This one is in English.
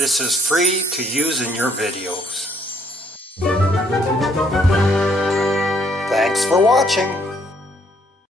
This is free to use in your videos. Thanks for watching.